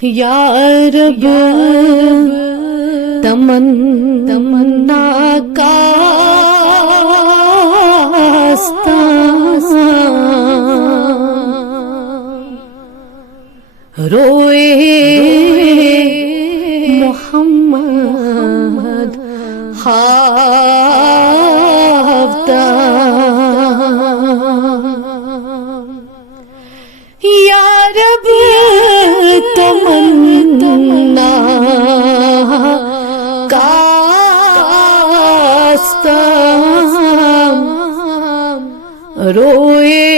یا رب تمنا کا روئے محمد ہافتہ یا رب تمنا کاستہ روئے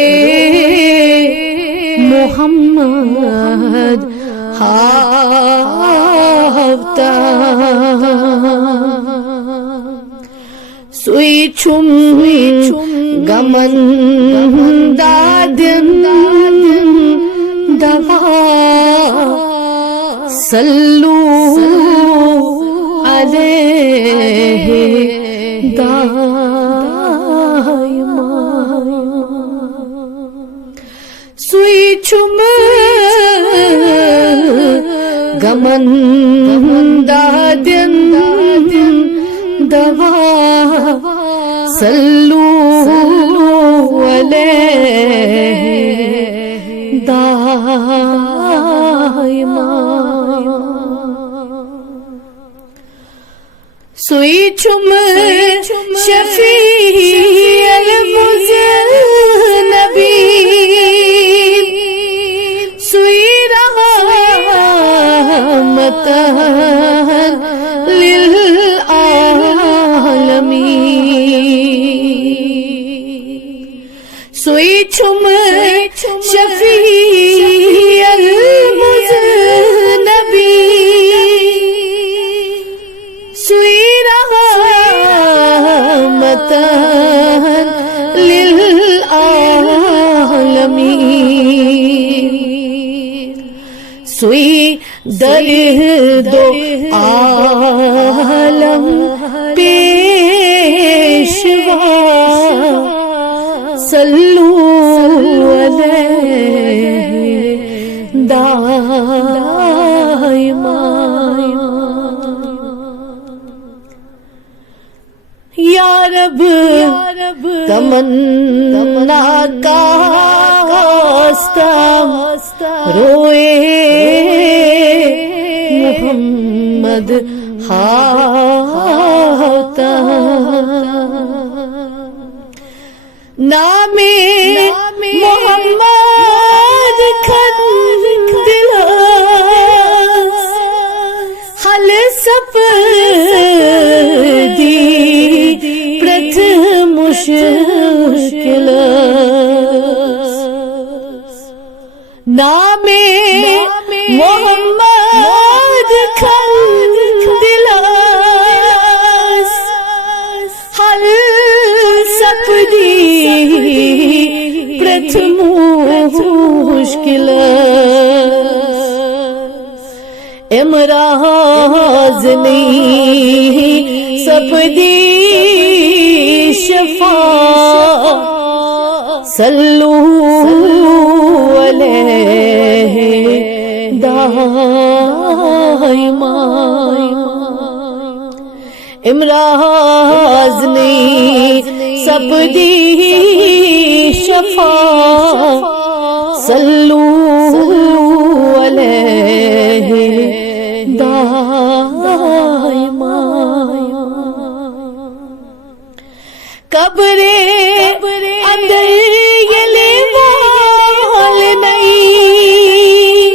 محمد ہافتہ سوئی چھم گمن دادن دوا صلو علیہ دائما سوئی چھم گمن دادن دوا صلو علیہ دائما سوئی چھم شفیع المذنبین سوئی رحمت للعالمین سوئی چھم شفیع المذنبین سوئی رحمت للعالمین سوئی درد و عالم پیشوا صلو علیہ دائما یا رب تمنا کا واسطہ روئے محمد ہافتہ نام محمد کھن دل حل سپ دی پرتھ مشکل نام محمد کھن دل حل سپ دی پرتھ مشکل امراض نہیں سب دی شفا صلو علیہ دائما امراض نہیں سب دی شفا صلو علیہ دائما قبر اندر یلی وال نہیں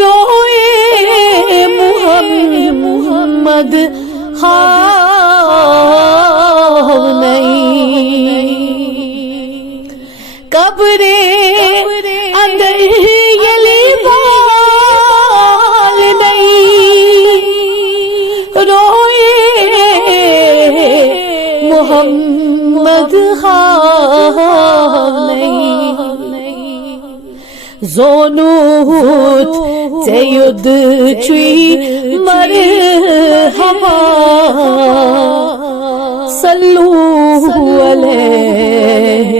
روئے محمد ہاو نہیں قبر اندر یلی وال نہیں روئے محمد ہاو نہیں زونوت تیود چوی مرحبا صلو علیہ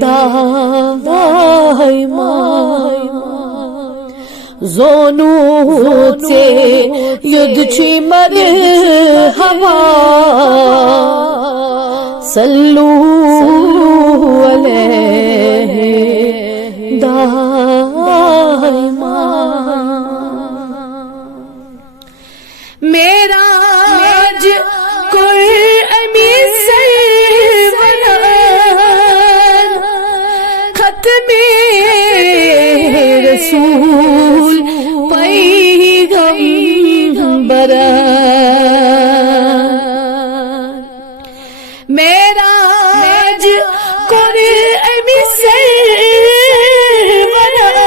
دائما زونو سے ید چھی مرحبا صلو علیہ دائما معراج قرآن سروران ختم رسول پیغمبران معراج قرآن سروران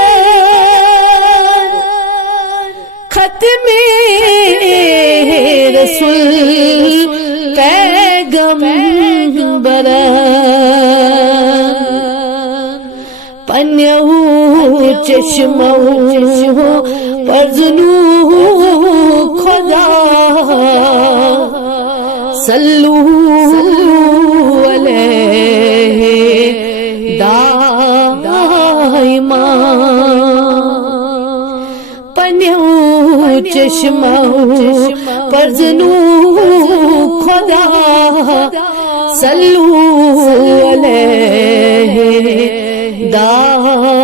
ختم رسول پیغمبران پنیو چشمو پرزنو خدا صلو علیہ دائما پنیو چشمو پرزنو خدا صلو علیہ دائما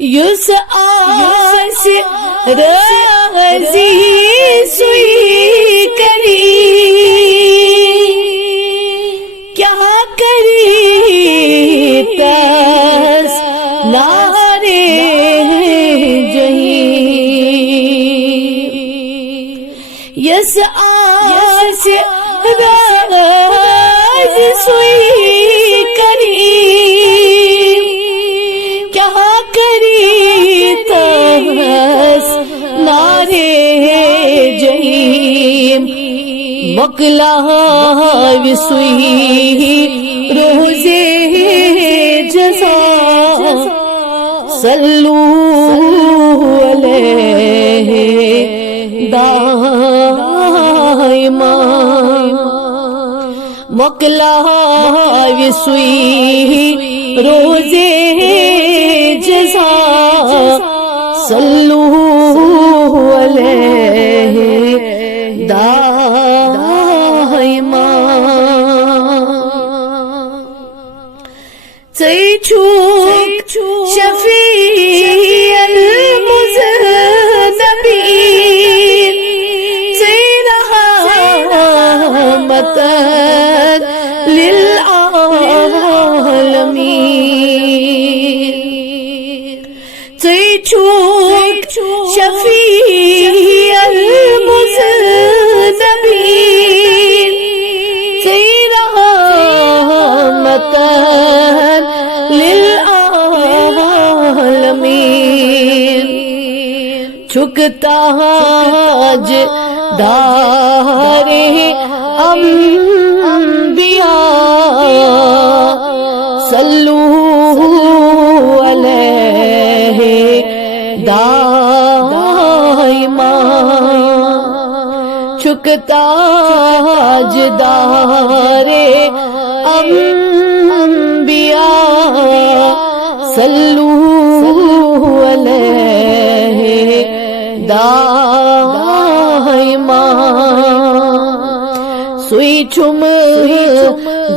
یس آس رازی سوئی کری کیا کری تس نارے جہی یس آس راز سوئی کری کیا کری تس نارے جہیم مکلا وسوئی روزے جزا صلو علیہ دائما مکلا وسوئی روزے جزا صلو علیہ دائما چوک شفیع المذنبین رحمت للعالمین چوک شفیع المذنبین رحمت للعالمین چھکتا حاج دار انبیاء صلو علیہ دائما چھکتا حاج دار انبیاء صلو علیہ دائما سوئی چھم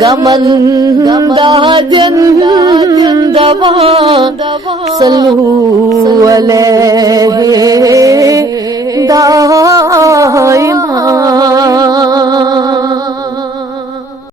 گمن دادن دوا صلو علیہ